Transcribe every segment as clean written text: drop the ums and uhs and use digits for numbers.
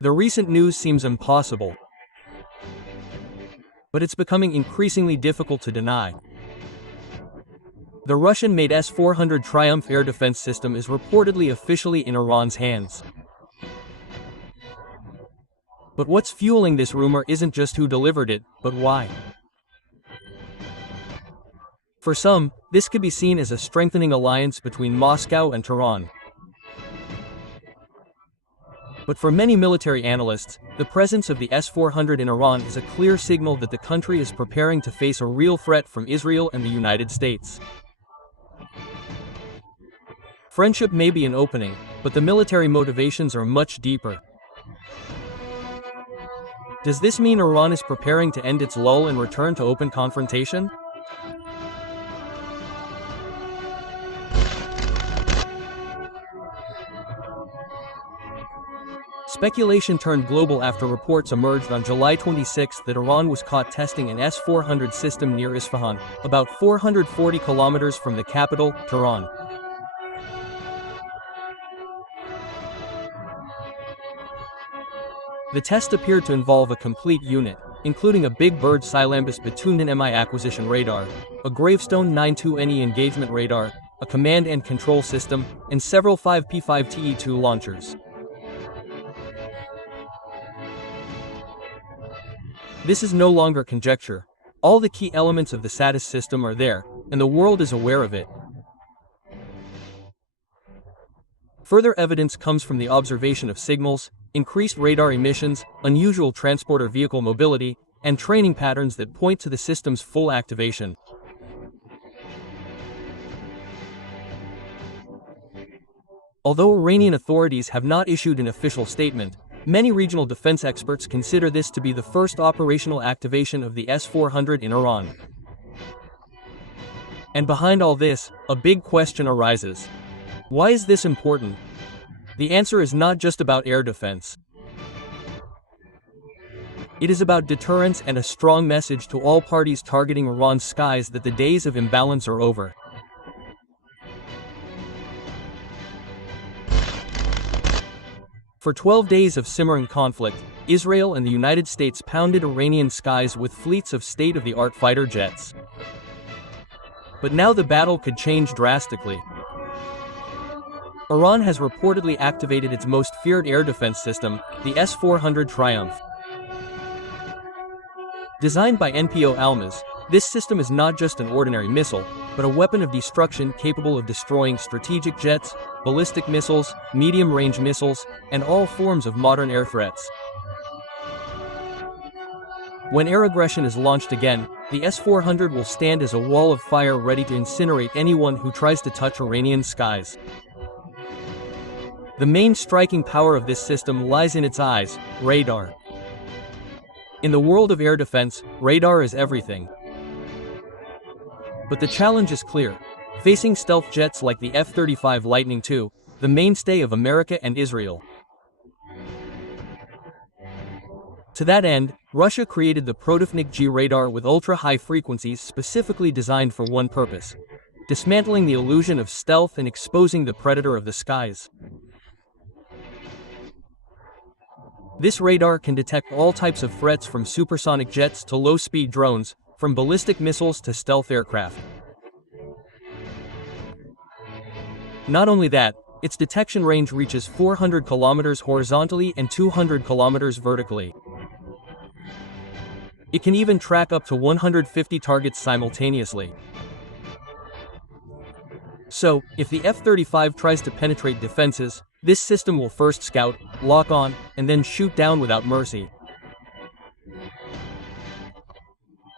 The recent news seems impossible, but it's becoming increasingly difficult to deny. The Russian-made S-400 Triumf air defense system is reportedly officially in Iran's hands. But what's fueling this rumor isn't just who delivered it, but why. For some, this could be seen as a strengthening alliance between Moscow and Tehran. But for many military analysts, the presence of the S-400 in Iran is a clear signal that the country is preparing to face a real threat from Israel and the United States. Friendship may be an opening, but the military motivations are much deeper. Does this mean Iran is preparing to end its lull and return to open confrontation? Speculation turned global after reports emerged on July 26 that Iran was caught testing an S-400 system near Isfahan, about 440 kilometers from the capital, Tehran. The test appeared to involve a complete unit, including a Big Bird Silambus Batundin Mi acquisition radar, a Gravestone 92NE engagement radar, a command and control system, and several 5P5TE2 launchers. This is no longer conjecture. All the key elements of the SATIS system are there, and the world is aware of it. Further evidence comes from the observation of signals, increased radar emissions, unusual transporter vehicle mobility, and training patterns that point to the system's full activation. Although Iranian authorities have not issued an official statement, many regional defense experts consider this to be the first operational activation of the S-400 in Iran. And behind all this, a big question arises. Why is this important? The answer is not just about air defense. It is about deterrence and a strong message to all parties targeting Iran's skies that the days of imbalance are over. For 12 days of simmering conflict, Israel and the United States pounded Iranian skies with fleets of state-of-the-art fighter jets. But now the battle could change drastically. Iran has reportedly activated its most feared air defense system, the S-400 Triumf. Designed by NPO Almaz, this system is not just an ordinary missile, but a weapon of destruction capable of destroying strategic jets, ballistic missiles, medium-range missiles, and all forms of modern air threats. When air aggression is launched again, the S-400 will stand as a wall of fire ready to incinerate anyone who tries to touch Iranian skies. The main striking power of this system lies in its eyes, radar. In the world of air defense, radar is everything. But the challenge is clear. Facing stealth jets like the F-35 Lightning II, the mainstay of America and Israel. To that end, Russia created the Protivnik G radar with ultra-high frequencies specifically designed for one purpose: dismantling the illusion of stealth and exposing the predator of the skies. This radar can detect all types of threats from supersonic jets to low-speed drones, from ballistic missiles to stealth aircraft. Not only that, its detection range reaches 400 kilometers horizontally and 200 kilometers vertically. It can even track up to 150 targets simultaneously. So, if the F-35 tries to penetrate defenses, this system will first scout, lock on, and then shoot down without mercy.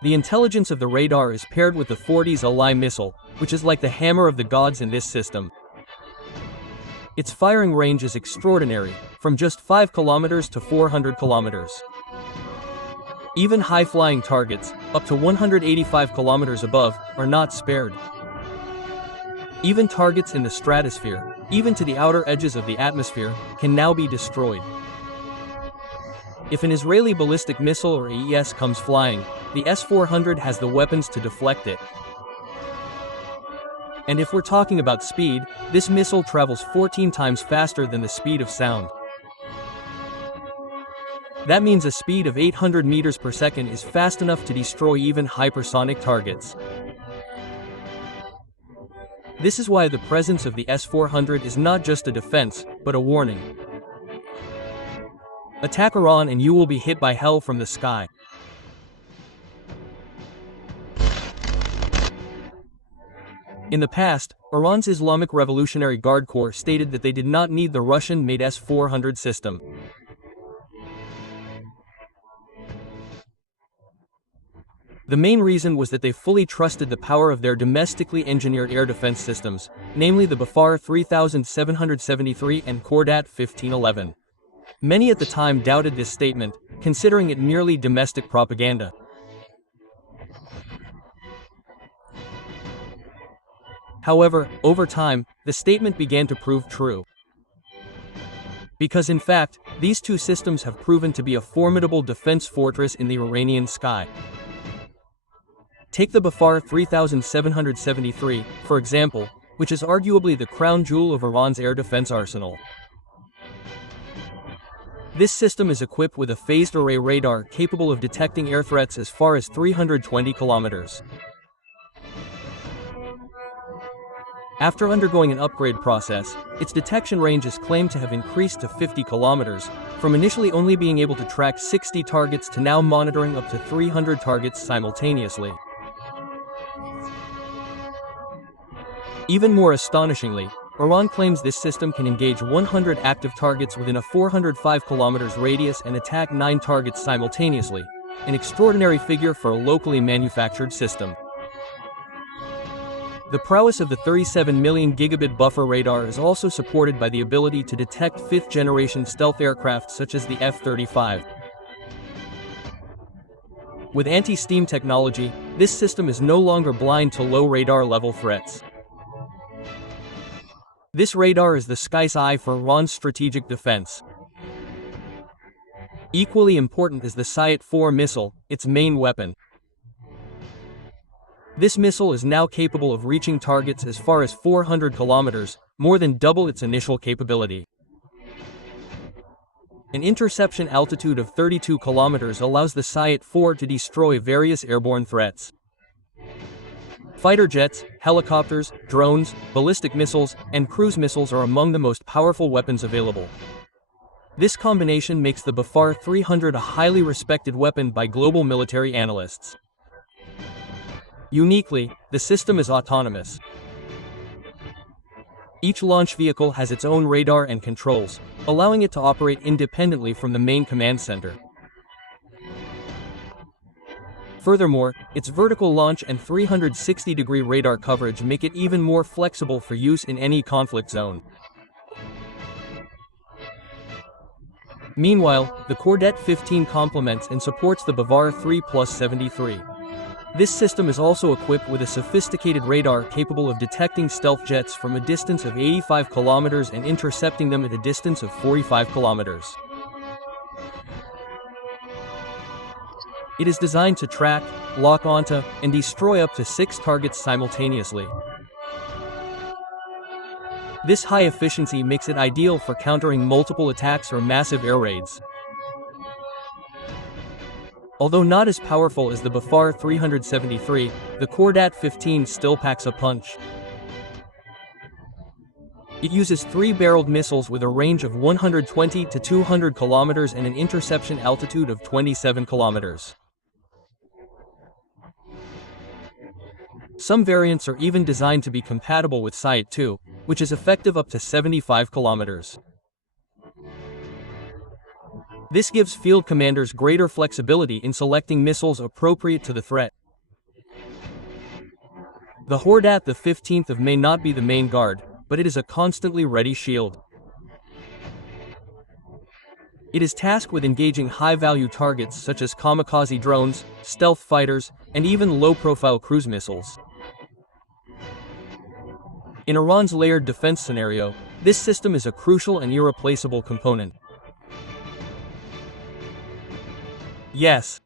The intelligence of the radar is paired with the Forties Alai missile, which is like the hammer of the gods in this system. Its firing range is extraordinary, from just 5 kilometers to 400 kilometers. Even high-flying targets, up to 185 kilometers above, are not spared. Even targets in the stratosphere, even to the outer edges of the atmosphere, can now be destroyed. If an Israeli ballistic missile or AES comes flying, the S-400 has the weapons to deflect it. And if we're talking about speed, this missile travels 14 times faster than the speed of sound. That means a speed of 800 meters per second is fast enough to destroy even hypersonic targets. This is why the presence of the S-400 is not just a defense, but a warning. Attack Iran and you will be hit by hell from the sky. In the past, Iran's Islamic Revolutionary Guard Corps stated that they did not need the Russian-made S-400 system. The main reason was that they fully trusted the power of their domestically engineered air defense systems, namely the Bafar 3773 and Kordat 1511. Many at the time doubted this statement, considering it merely domestic propaganda. However, over time, the statement began to prove true. Because in fact, these two systems have proven to be a formidable defense fortress in the Iranian sky. Take the Bafar 3773, for example, which is arguably the crown jewel of Iran's air defense arsenal. This system is equipped with a phased array radar capable of detecting air threats as far as 320 kilometers. After undergoing an upgrade process, its detection range is claimed to have increased to 50 kilometers, from initially only being able to track 60 targets to now monitoring up to 300 targets simultaneously. Even more astonishingly, Iran claims this system can engage 100 active targets within a 405 kilometers radius and attack 9 targets simultaneously, an extraordinary figure for a locally manufactured system. The prowess of the 37 million gigabit buffer radar is also supported by the ability to detect 5th-generation stealth aircraft such as the F-35. With anti-steam technology, this system is no longer blind to low radar level threats. This radar is the sky's eye for Iran's strategic defense. Equally important is the Sayat-4 missile, its main weapon. This missile is now capable of reaching targets as far as 400 kilometers, more than double its initial capability. An interception altitude of 32 kilometers allows the Sayat-4 to destroy various airborne threats. Fighter jets, helicopters, drones, ballistic missiles, and cruise missiles are among the most powerful weapons available. This combination makes the Bafar 300 a highly respected weapon by global military analysts. Uniquely, the system is autonomous. Each launch vehicle has its own radar and controls, allowing it to operate independently from the main command center. Furthermore, its vertical launch and 360-degree radar coverage make it even more flexible for use in any conflict zone. Meanwhile, the Kordat 15 complements and supports the Bafar 3+73. This system is also equipped with a sophisticated radar capable of detecting stealth jets from a distance of 85 kilometers and intercepting them at a distance of 45 kilometers. It is designed to track, lock onto, and destroy up to 6 targets simultaneously. This high efficiency makes it ideal for countering multiple attacks or massive air raids. Although not as powerful as the Bafar 373, the Kordat 15 still packs a punch. It uses 3-barreled missiles with a range of 120 to 200 kilometers and an interception altitude of 27 kilometers. Some variants are even designed to be compatible with Sayat-2, which is effective up to 75 kilometers. This gives field commanders greater flexibility in selecting missiles appropriate to the threat. The Kordat the 15th may not be the main guard, but it is a constantly ready shield. It is tasked with engaging high-value targets such as kamikaze drones, stealth fighters, and even low-profile cruise missiles. In Iran's layered defense scenario, this system is a crucial and irreplaceable component. Yes,